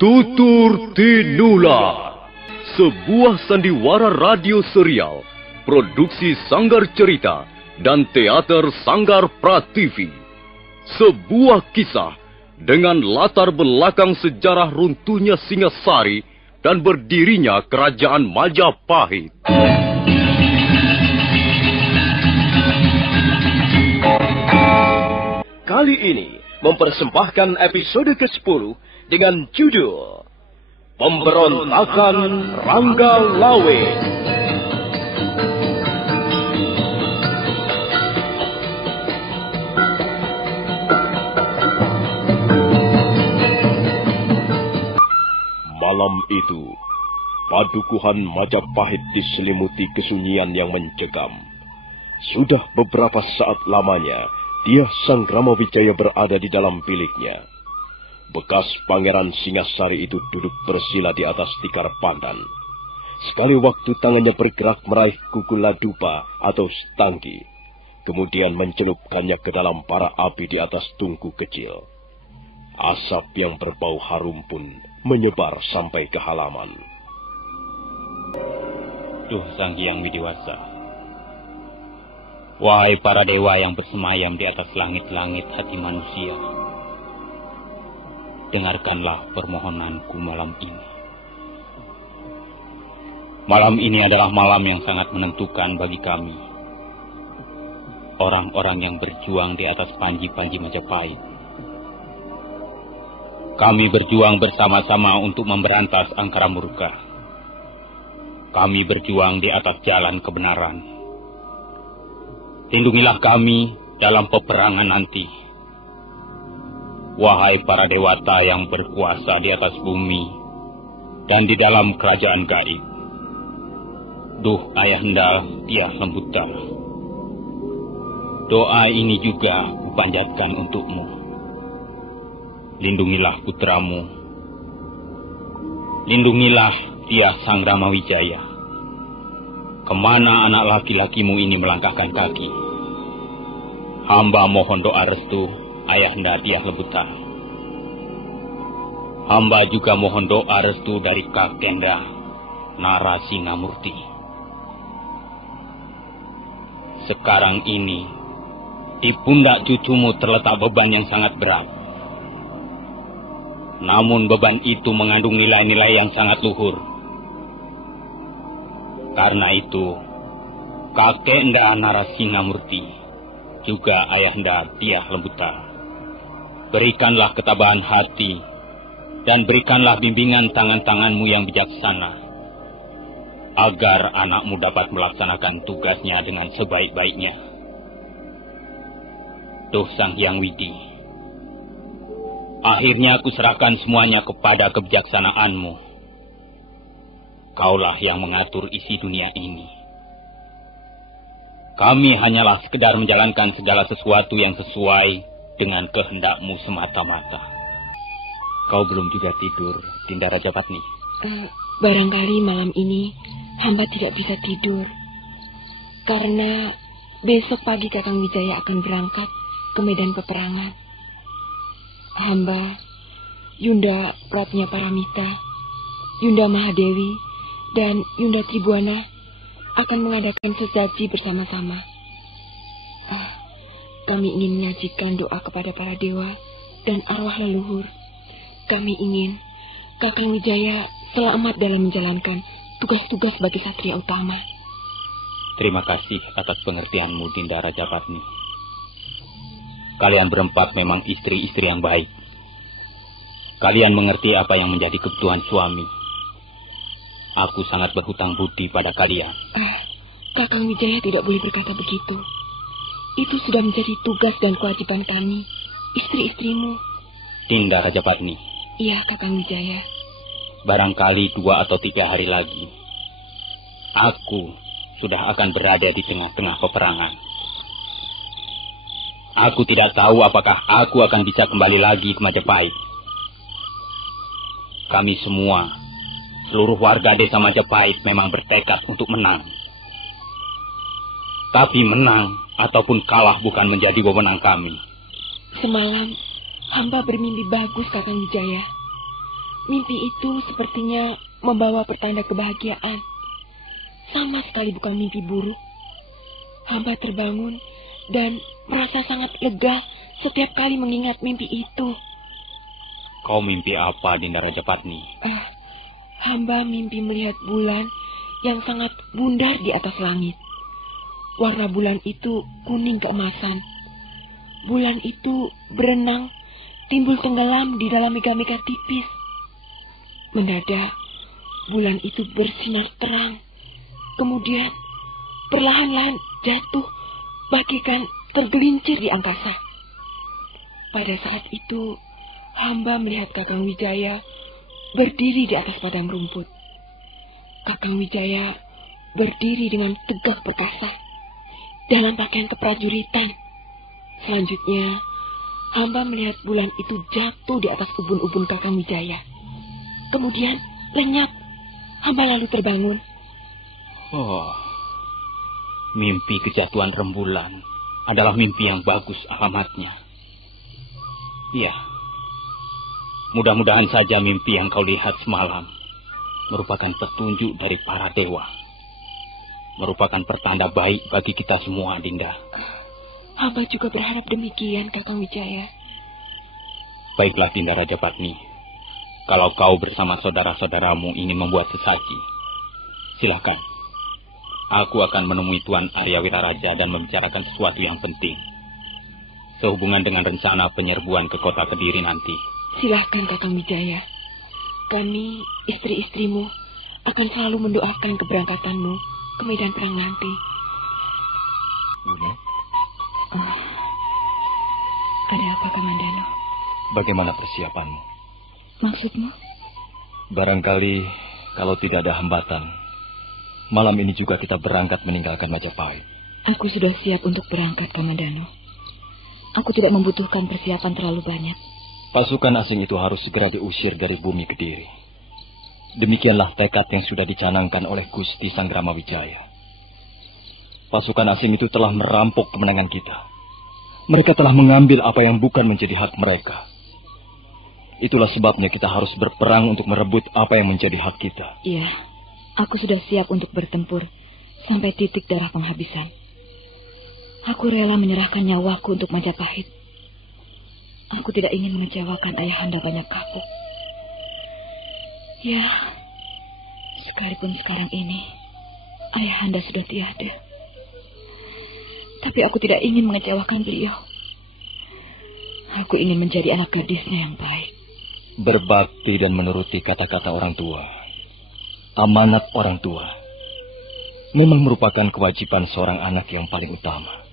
Tutur Tinula, sebuah sandiwara radio serial, produksi Sanggar Cerita dan Teater Sanggar Prativi. Sebuah kisah dengan latar belakang sejarah runtuhnya Singasari dan berdirinya Kerajaan Majapahit. Kali ini mempersembahkan episode ke-10 dengan judul Pemberontakan Rangga Lawe. Malam itu, padukuhan Majapahit diselimuti kesunyian yang mencekam. Sudah beberapa saat lamanya, dia Sang Ramawijaya berada di dalam biliknya. Bekas Pangeran Singasari itu duduk bersila di atas tikar pandan. Sekali waktu tangannya bergerak meraih kuku ladupa atau stangki, kemudian mencelupkannya ke dalam bara api di atas tungku kecil. Asap yang berbau harum pun menyebar sampai ke halaman. Duh Sang Hyang Widiwasa, wahai para dewa yang bersemayam di atas langit-langit hati manusia, dengarkanlah permohonanku malam ini. Malam ini adalah malam yang sangat menentukan bagi kami, orang-orang yang berjuang di atas panji-panji Majapahit. Kami berjuang bersama-sama untuk memberantas angkara murka. Kami berjuang di atas jalan kebenaran. Lindungilah kami dalam peperangan nanti. Wahai para dewata yang berkuasa di atas bumi dan di dalam kerajaan gaib. Duh Ayahanda Dyah Lembutara, doa ini juga kupanjatkan untukmu. Lindungilah putramu. Lindungilah Dyah Sang Ramawijaya. Kemana anak laki-lakimu ini melangkahkan kaki? Hamba mohon doa restu Ayahanda Dyah Lembutara. Hamba juga mohon doa restu dari Kakenda Narasingamurti. Sekarang ini di pundak cucumu terletak beban yang sangat berat. Namun beban itu mengandung nilai-nilai yang sangat luhur. Karena itu, Kakenda Narasingamurti juga Ayahanda Dyah Lembutara, berikanlah ketabahan hati dan berikanlah bimbingan tangan-tanganmu yang bijaksana, agar anakmu dapat melaksanakan tugasnya dengan sebaik-baiknya. Duh Sang Hyang Widi, akhirnya aku serahkan semuanya kepada kebijaksanaanmu. Kaulah yang mengatur isi dunia ini. Kami hanyalah sekedar menjalankan segala sesuatu yang sesuai dengan kehendakmu semata-mata. Kau belum juga tidur, Dinda Rajapatni? Barangkali malam ini hamba tidak bisa tidur. Karena besok pagi Kakang Wijaya akan berangkat ke medan peperangan. Hamba, Yunda Ratnya Paramita, Yunda Mahadewi, dan Yunda Tribuana akan mengadakan sesaji bersama-sama. Kami ingin menyajikan doa kepada para dewa dan arwah leluhur. Kami ingin Kakang Wijaya selamat dalam menjalankan tugas-tugas sebagai satria utama. Terima kasih atas pengertianmu, Dinda Rajapatni. Kalian berempat memang istri-istri yang baik. Kalian mengerti apa yang menjadi kebutuhan suami. Aku sangat berhutang budi pada kalian. Kakang Wijaya tidak boleh berkata begitu. Itu sudah menjadi tugas dan kewajiban kami, istri-istrimu. Dinda Rajapatni. Iya, Kakang Wijaya. Barangkali 2 atau 3 hari lagi, aku sudah akan berada di tengah-tengah peperangan. Aku tidak tahu apakah aku akan bisa kembali lagi ke Majapahit. Kami semua, seluruh warga desa Majapahit memang bertekad untuk menang. Tapi menang ataupun kalah bukan menjadi wewenang kami. Semalam, hamba bermimpi bagus, Kakang Wijaya. Mimpi itu sepertinya membawa pertanda kebahagiaan. Sama sekali bukan mimpi buruk. Hamba terbangun dan merasa sangat lega setiap kali mengingat mimpi itu. Kau mimpi apa, Dinda Rajapatni? Hamba mimpi melihat bulan yang sangat bundar di atas langit. Warna bulan itu kuning keemasan. Bulan itu berenang, timbul tenggelam di dalam mega-mega tipis. Mendadak, bulan itu bersinar terang. Kemudian, perlahan-lahan jatuh, bagaikan tergelincir di angkasa. Pada saat itu, hamba melihat Kakang Wijaya berdiri di atas padang rumput. Kakang Wijaya berdiri dengan tegak perkasa dalam pakaian keprajuritan. Selanjutnya, hamba melihat bulan itu jatuh di atas ubun-ubun Kakang Wijaya. Kemudian lenyap. Hamba lalu terbangun. Oh, mimpi kejatuhan rembulan adalah mimpi yang bagus alamatnya. Iya, mudah-mudahan saja mimpi yang kau lihat semalam merupakan petunjuk dari para dewa. Merupakan pertanda baik bagi kita semua, Dinda. Hamba juga berharap demikian, Kakang Wijaya. Baiklah, Dinda Rajapatni. Kalau kau bersama saudara-saudaramu ingin membuat sesaji, silakan. Aku akan menemui Tuan Arya Wiraraja dan membicarakan sesuatu yang penting sehubungan dengan rencana penyerbuan ke kota Kediri nanti. Silahkan, Kakang Wijaya. Kami, istri-istrimu, akan selalu mendoakan keberangkatanmu ke medan perang nanti. Buni, Ada apa, Kamandano? bagaimana persiapanmu? Maksudmu? Barangkali kalau tidak ada hambatan, malam ini juga kita berangkat meninggalkan Majapahit. Aku sudah siap untuk berangkat, Kamandano. Aku tidak membutuhkan persiapan terlalu banyak. Pasukan asing itu harus segera diusir dari bumi Kediri. Demikianlah tekad yang sudah dicanangkan oleh Gusti Sanggrama Wijaya. Pasukan asing itu telah merampok kemenangan kita. Mereka telah mengambil apa yang bukan menjadi hak mereka. Itulah sebabnya kita harus berperang untuk merebut apa yang menjadi hak kita. Iya, aku sudah siap untuk bertempur sampai titik darah penghabisan. Aku rela menyerahkan nyawaku untuk Majapahit. Aku tidak ingin mengecewakan ayahanda banyak kapuk. Ya, sekalipun sekarang ini ayahanda sudah tiada. Tapi aku tidak ingin mengecewakan beliau. Aku ingin menjadi anak gadisnya yang baik. Berbakti dan menuruti kata-kata orang tua, amanat orang tua, memang merupakan kewajiban seorang anak yang paling utama.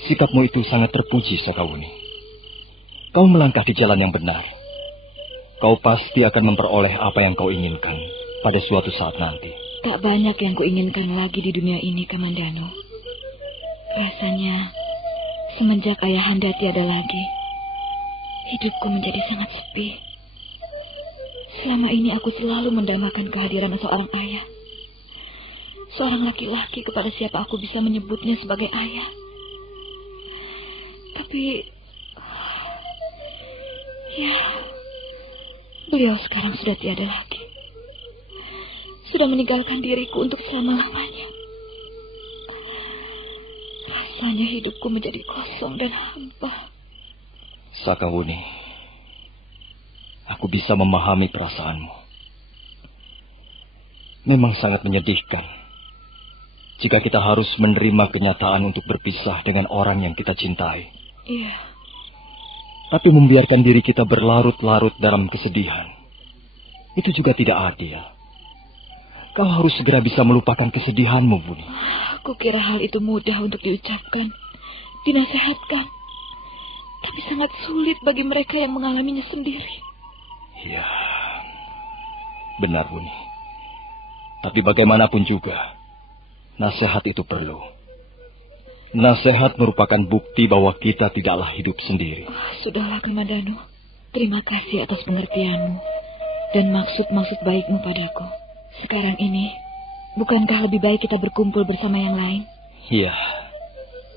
Sikapmu itu sangat terpuji, Sakawuni. Kau melangkah di jalan yang benar. Kau pasti akan memperoleh apa yang kau inginkan pada suatu saat nanti. Tak banyak yang kuinginkan lagi di dunia ini, Kamandano. Rasanya, semenjak ayahanda tiada lagi, hidupku menjadi sangat sepi. Selama ini aku selalu mendambakan kehadiran seorang ayah. Seorang laki-laki kepada siapa aku bisa menyebutnya sebagai ayah. Tapi, ya, beliau sekarang sudah tiada lagi. Sudah meninggalkan diriku untuk selama-lamanya. Rasanya hidupku menjadi kosong dan hampa. Sakawuni, aku bisa memahami perasaanmu. Memang sangat menyedihkan jika kita harus menerima kenyataan untuk berpisah dengan orang yang kita cintai. Iya. Tapi membiarkan diri kita berlarut-larut dalam kesedihan, itu juga tidak adil. Kau harus segera bisa melupakan kesedihanmu, Buni. Aku kira hal itu mudah untuk diucapkan, dinasihatkan. Tapi sangat sulit bagi mereka yang mengalaminya sendiri. Ya, benar, Buni. Tapi bagaimanapun juga, nasihat itu perlu. Nasihat merupakan bukti bahwa kita tidaklah hidup sendiri. Sudahlah, Kamandano. Terima kasih atas pengertianmu dan maksud-maksud baikmu padaku. Sekarang ini, bukankah lebih baik kita berkumpul bersama yang lain? Iya,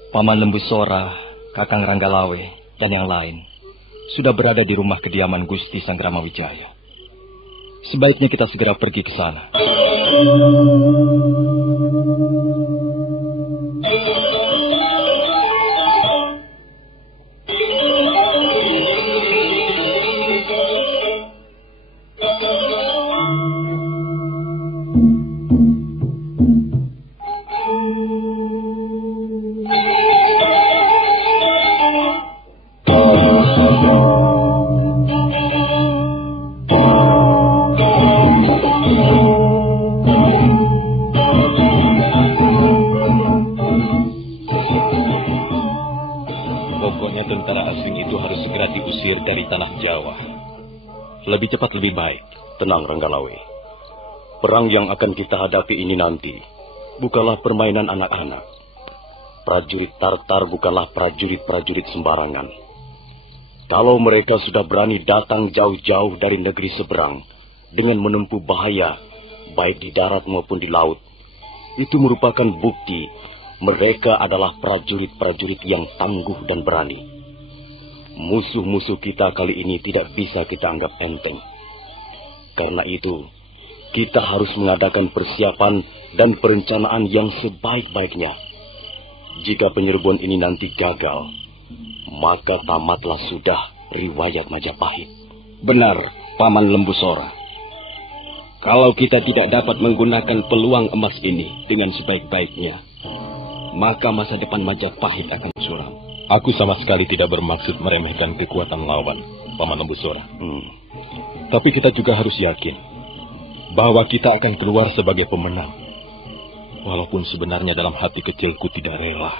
Paman Lembu Sora, Kakang Ranggalawe, dan yang lain sudah berada di rumah kediaman Gusti Sangramawijaya. Sebaiknya kita segera pergi ke sana. Lebih cepat lebih baik. Tenang, Ranggalawe. Perang yang akan kita hadapi ini nanti bukanlah permainan anak-anak. Prajurit Tartar bukanlah prajurit-prajurit sembarangan. Kalau mereka sudah berani datang jauh-jauh dari negeri seberang dengan menempuh bahaya, baik di darat maupun di laut, itu merupakan bukti mereka adalah prajurit-prajurit yang tangguh dan berani. Musuh-musuh kita kali ini tidak bisa kita anggap enteng. Karena itu, kita harus mengadakan persiapan dan perencanaan yang sebaik-baiknya. Jika penyerbuan ini nanti gagal, maka tamatlah sudah riwayat Majapahit. Benar, Paman Lembusora. Kalau kita tidak dapat menggunakan peluang emas ini dengan sebaik-baiknya, maka masa depan Majapahit akan suram. Aku sama sekali tidak bermaksud meremehkan kekuatan lawan, Paman Lembusora. Tapi kita juga harus yakin bahwa kita akan keluar sebagai pemenang. Walaupun sebenarnya dalam hati kecilku tidak rela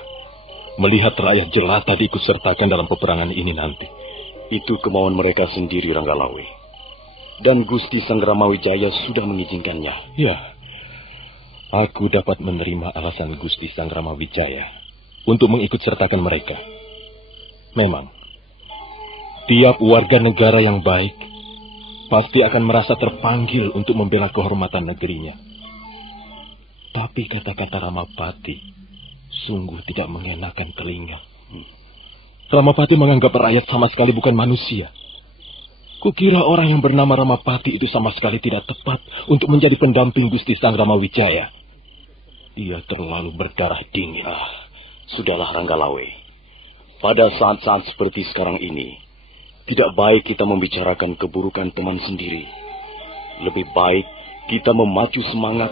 melihat rakyat jelata diikutsertakan dalam peperangan ini nanti. Itu kemauan mereka sendiri, Ranggalawe. Dan Gusti Sangramawijaya sudah mengizinkannya. Ya, aku dapat menerima alasan Gusti Sangramawijaya untuk mengikutsertakan mereka. Memang, tiap warga negara yang baik pasti akan merasa terpanggil untuk membela kehormatan negerinya. Tapi kata-kata Ramapati sungguh tidak mengenakan telinga. Ramapati menganggap rakyat sama sekali bukan manusia. Kukira orang yang bernama Ramapati itu sama sekali tidak tepat untuk menjadi pendamping Gusti Sangramawijaya. Ia terlalu berdarah dingin. Sudahlah, Ranggalawe. Pada saat-saat seperti sekarang ini, tidak baik kita membicarakan keburukan teman sendiri. Lebih baik kita memacu semangat,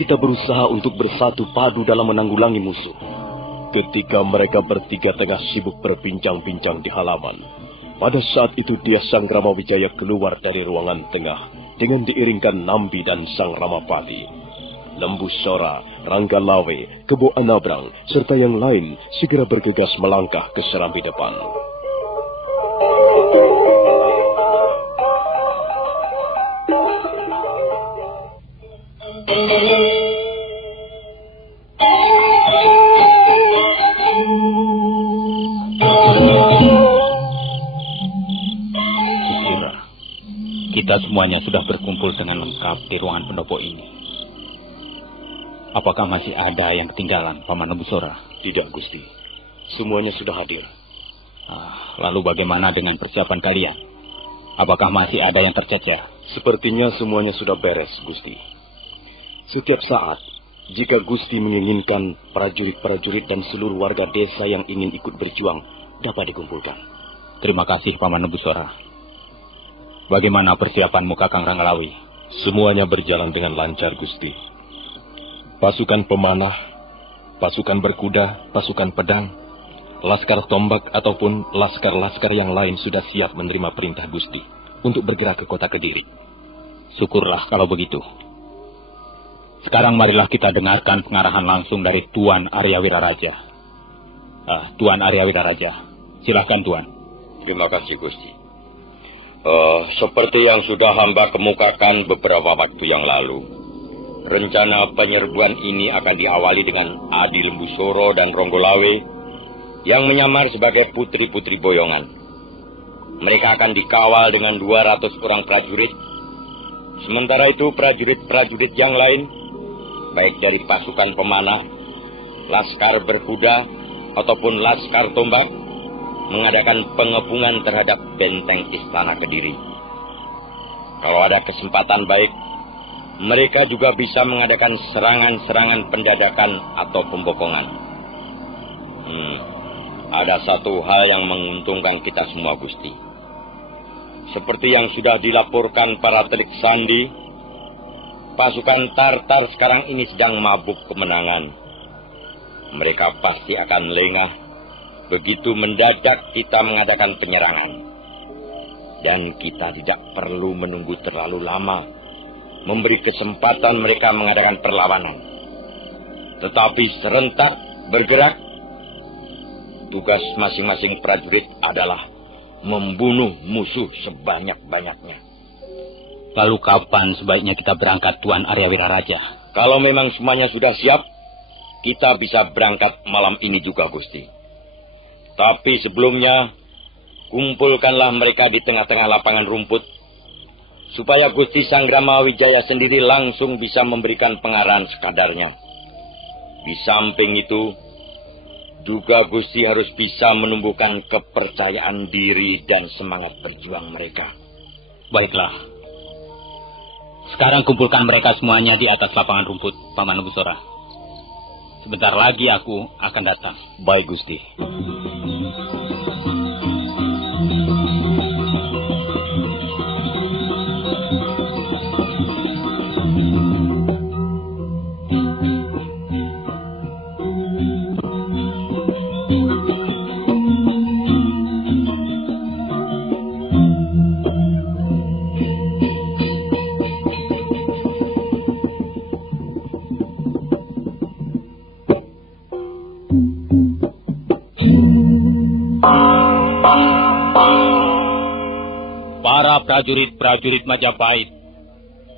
kita berusaha untuk bersatu padu dalam menanggulangi musuh. Ketika mereka bertiga tengah sibuk berbincang-bincang di halaman, pada saat itu dia Sang Ramawijaya keluar dari ruangan tengah dengan diiringkan Nambi dan Sang Ramapati. Lembusora, Ranggalawe, Kebo Anabrang, serta yang lain segera bergegas melangkah ke serambi depan. Kukira kita semuanya sudah berkumpul dengan lengkap di ruangan pendopo ini. Apakah masih ada yang ketinggalan, Paman Lembusora? Tidak, Gusti. Semuanya sudah hadir. Lalu bagaimana dengan persiapan kalian? Apakah masih ada yang tercecer? Sepertinya semuanya sudah beres, Gusti. Setiap saat, jika Gusti menginginkan prajurit-prajurit dan seluruh warga desa yang ingin ikut berjuang dapat dikumpulkan. Terima kasih, Paman Lembusora. Bagaimana persiapanmu, Kakang Ranggalawe? Semuanya berjalan dengan lancar, Gusti. Pasukan pemanah, pasukan berkuda, pasukan pedang, laskar tombak ataupun laskar-laskar yang lain sudah siap menerima perintah Gusti untuk bergerak ke kota Kediri. Syukurlah kalau begitu. Sekarang marilah kita dengarkan pengarahan langsung dari Tuan Arya Wiraraja. Tuan Arya Wiraraja, silakan Tuan. Terima kasih, Gusti. Seperti yang sudah hamba kemukakan beberapa waktu yang lalu, rencana penyerbuan ini akan diawali dengan Adi Lembusoro dan Ronggolawe yang menyamar sebagai putri-putri boyongan. Mereka akan dikawal dengan 200 orang prajurit. Sementara itu prajurit-prajurit yang lain, baik dari pasukan pemanah, laskar berkuda, ataupun laskar tombak, mengadakan pengepungan terhadap benteng istana Kediri. Kalau ada kesempatan baik, mereka juga bisa mengadakan serangan-serangan pendadakan atau pembokongan. Ada satu hal yang menguntungkan kita semua, Gusti. Seperti yang sudah dilaporkan para telik sandi, pasukan Tartar sekarang ini sedang mabuk kemenangan. Mereka pasti akan lengah begitu mendadak kita mengadakan penyerangan. Dan kita tidak perlu menunggu terlalu lama, memberi kesempatan mereka mengadakan perlawanan. Tetapi serentak bergerak. Tugas masing-masing prajurit adalah membunuh musuh sebanyak-banyaknya. Lalu kapan sebaiknya kita berangkat, Tuan Arya Wiraraja? Kalau memang semuanya sudah siap, kita bisa berangkat malam ini juga, Gusti. Tapi sebelumnya, kumpulkanlah mereka di tengah-tengah lapangan rumput, supaya Gusti Sanggrama Wijaya sendiri langsung bisa memberikan pengarahan sekadarnya. Di samping itu, juga Gusti harus bisa menumbuhkan kepercayaan diri dan semangat berjuang mereka. Baiklah. Sekarang kumpulkan mereka semuanya di atas lapangan rumput, Paman Lembusora. Sebentar lagi aku akan datang. Baik, Gusti. Prajurit-prajurit Majapahit,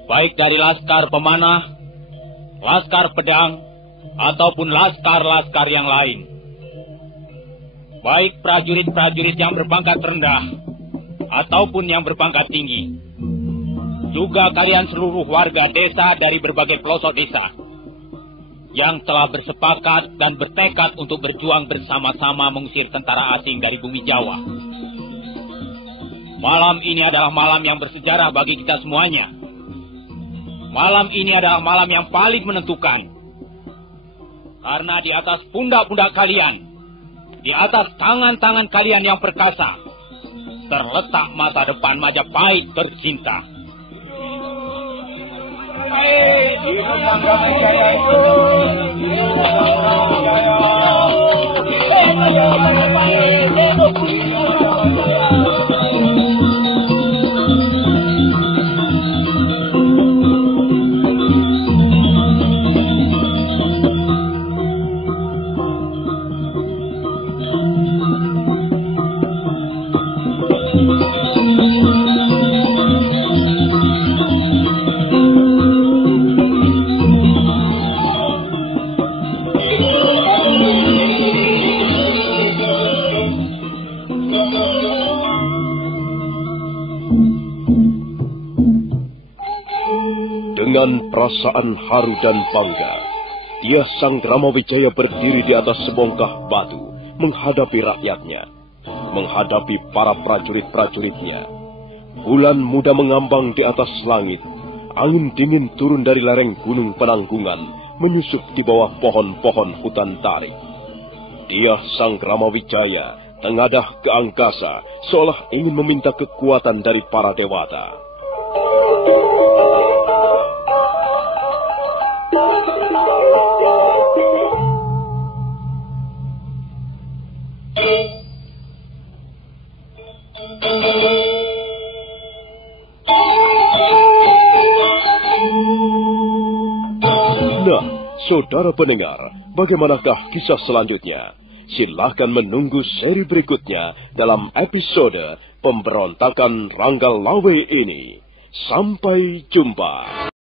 baik dari laskar pemanah, laskar pedang, ataupun laskar-laskar yang lain. Baik prajurit-prajurit yang berpangkat rendah, ataupun yang berpangkat tinggi. Juga kalian seluruh warga desa dari berbagai pelosok desa, yang telah bersepakat dan bertekad untuk berjuang bersama-sama mengusir tentara asing dari bumi Jawa. Malam ini adalah malam yang bersejarah bagi kita semuanya. Malam ini adalah malam yang paling menentukan. Karena di atas pundak-pundak kalian, di atas tangan-tangan kalian yang perkasa, terletak masa depan Majapahit tercinta. Dengan perasaan haru dan bangga, Dyah Sanggrama Wijaya berdiri di atas sebongkah batu, menghadapi rakyatnya, menghadapi para prajurit-prajuritnya. Bulan muda mengambang di atas langit, angin dingin turun dari lereng gunung Penanggungan, menyusup di bawah pohon-pohon hutan tarik. Dyah Sanggrama Wijaya tengadah ke angkasa, seolah ingin meminta kekuatan dari para dewata. Nah, saudara pendengar, bagaimanakah kisah selanjutnya? Silahkan menunggu seri berikutnya dalam episode Pemberontakan Ranggalawe ini. Sampai jumpa.